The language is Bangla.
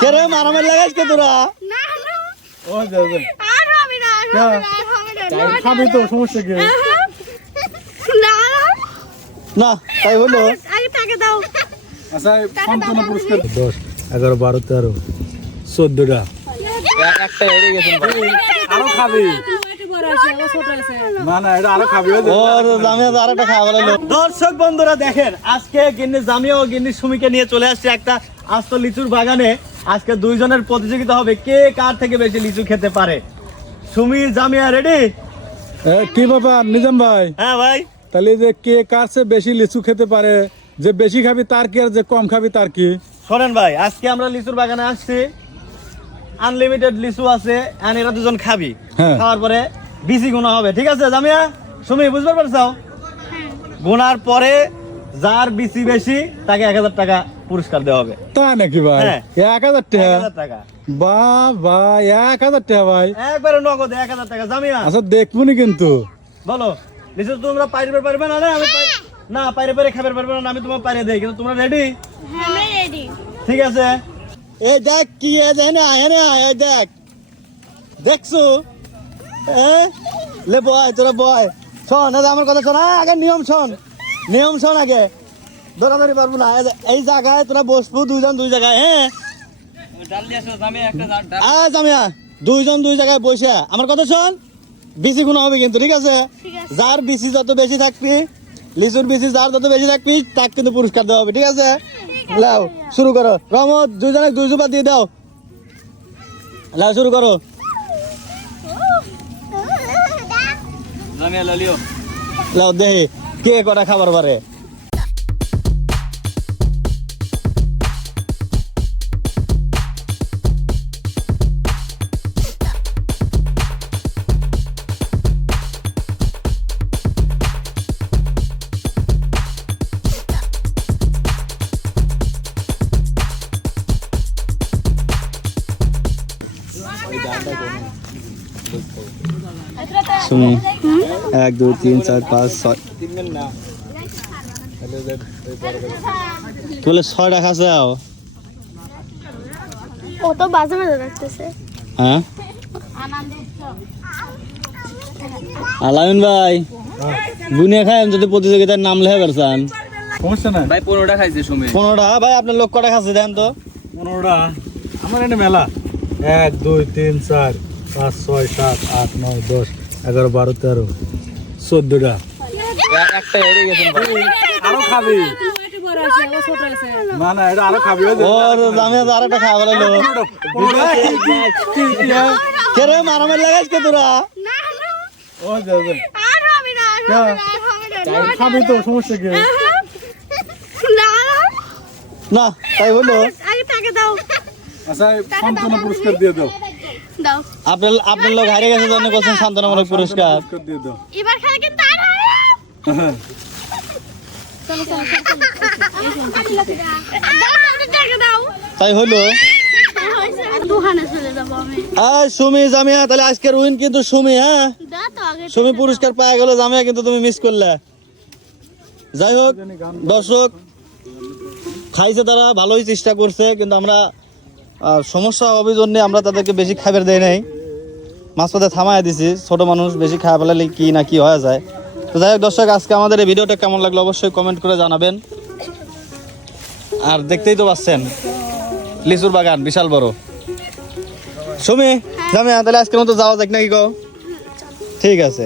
কে রে মারামারি লাগাইছ কে তোরা না না ও আর হবে না খাবি তো সমস্যা কি? না, তাই টাকা দাও আচ্ছা সান্ত্বনা পুরস্কার। দশ এগারো বারো তেরো চোদ্দটা। একটা হেরে গেছেন ভাই আরও খাবি। দর্শক বন্ধুরা দেখেন আজকে গিন্নি জামিয়া ও গিন্নি সুমিকে নিয়ে চলে আসছে একটা আস্ত লিচুর বাগানে। আজকে দুইজনের প্রতিযোগিতা হবে কে কার থেকে বেশি লিচু খেতে পারে। সুমি জামিয়া রেডি কি ব্যাপার নিজাম ভাই? হ্যাঁ ভাই। তাহলে যে কে কার চেয়ে বেশি লিচু খেতে পারে যে বেশি খাবি তার কি আর যে কম খাবি তার কি? শোনেন ভাই আজকে আমরা লিচুর বাগানে আসছি। আনলিমিটেড লিচু আছে আর এরা দুজন খাবি। হ্যাঁ। খাওয়ার পরে বিসি গুণা হবে ঠিক আছে জামিয়া? সুমি বুঝতে পারছ? গুনার পরে যার বিসি বেশি তাকে এক হাজার টাকা পুরস্কার দেওয়া হবে। তা নাকি ভাই? হ্যাঁ। এক হাজার টাকা? বা বা এক হাজার টাকা ভাই। একবারে নগদ এক হাজার টাকা জামিয়া। আচ্ছা দেখবনি কিন্তু। বলো লিচু তোমরা পাইরে পারবে না না? আমি না পাইরে পাইরে খাবার পারবে না আমি তোমার পাইরে দেই কিন্তু তোমরা রেডি আমরা রেডি ঠিক আছে। এই দেখ কি এ দেখ না আয় না আয় দেখ। দেখছ? এ লে বয় তোরা বয়। শোন যে আমার কথা শোন। আগে নিয়ম শোন। নিয়ম শোন আগে। দৌড়াদৌড়ি পারব না। এই জায়গায় তোরা বসবো দুইজন দুই জায়গায় হ্যাঁ? আমি আজ দুইজন দুই জায়গায় বসে। আমার কথা শোন। বিসি গুণ হবে কিন্তু ঠিক আছে? যার বিসি যত বেশি থাকবি লিচুর বিসি যার যত বেশি থাকবি তাকে কিন্তু পুরস্কার দেওয়া হবে ঠিক আছে? লাও শুরু করো। রমত দুইজনে দুই জুপা দিয়ে দাও। লাও শুরু করো। লাও দেহি কে কটা খাবার পারে? শুনি। এক দুই তিন চার পাঁচ ছয়। বলে খাচ্ছে আও। ও তো বাজে বাজে রাখতেছে। হ্যাঁ? আলামিন ভাই গুনিয়া খায় যদি প্রতিযোগিতার নাম লেখা পারছেন সমস্যা নাই। ভাই পনেরোটা খাইছে সুমি। পনেরোটা? ভাই আপনার লোক কটা খাচ্ছে দেন তো? পনেরোটা? আমার এনে মেলা। এক দুই তিন চার পাঁচ ছয় সাত আট নয় দশ এগারো বারো তেরো চোদ্দটা। একটা হেরে গেছেন আরও খাবি। না না এটা আরও খাবি। ওর আমি তো আরেকটা খাওয়া বলে কে রে মারামারি লাগাইছ কে তোরা? ও খাবি তো সমস্যা কি? না, তাই হলো। আগে টাকা দাও। আচ্ছা সান্ত্বনা পুরস্কার দিয়ে দাও। দাও। আপনার আপনার লোক হারিয়ে গেছে জন্য করছেন শান্তনামূলক পুরস্কার। পুরস্কার দিয়ে দাও। এবার খেলা কিন্তু আর হবে। না। চলো চলো দাও তাহলে টাকা দাও তাই হলো? দোকানে চলে যাব আমি। আয় সুমি জামিয়া তাহলে আজকের উইন কিন্তু সুমি হ্যাঁ? দা তো আগে সুমি পুরস্কার পাওয়া গেল জামিয়া কিন্তু তুমি মিস করলে। যাই হোক দর্শক খাইছে তারা ভালোই চেষ্টা করছে কিন্তু আমরা আহ, সমস্যা অভিযোগে আমরা তাদেরকে বেশি খাবার দেয় নাই। মাঝপথে থামায় দিছি ছোট মানুষ বেশি খাওয়া ফেলালে কি না কি হয়ে যায়। তো যাই হোক দর্শক আজকে আমাদের এই ভিডিওটা কেমন লাগল অবশ্যই কমেন্ট করে জানাবেন। আর দেখতেই তো পাচ্ছেন লিচুর বাগান বিশাল বড়। সুমি জামিয়া তাহলে আজকের মতো যাওয়া যাক নাকি কও ঠিক আছে।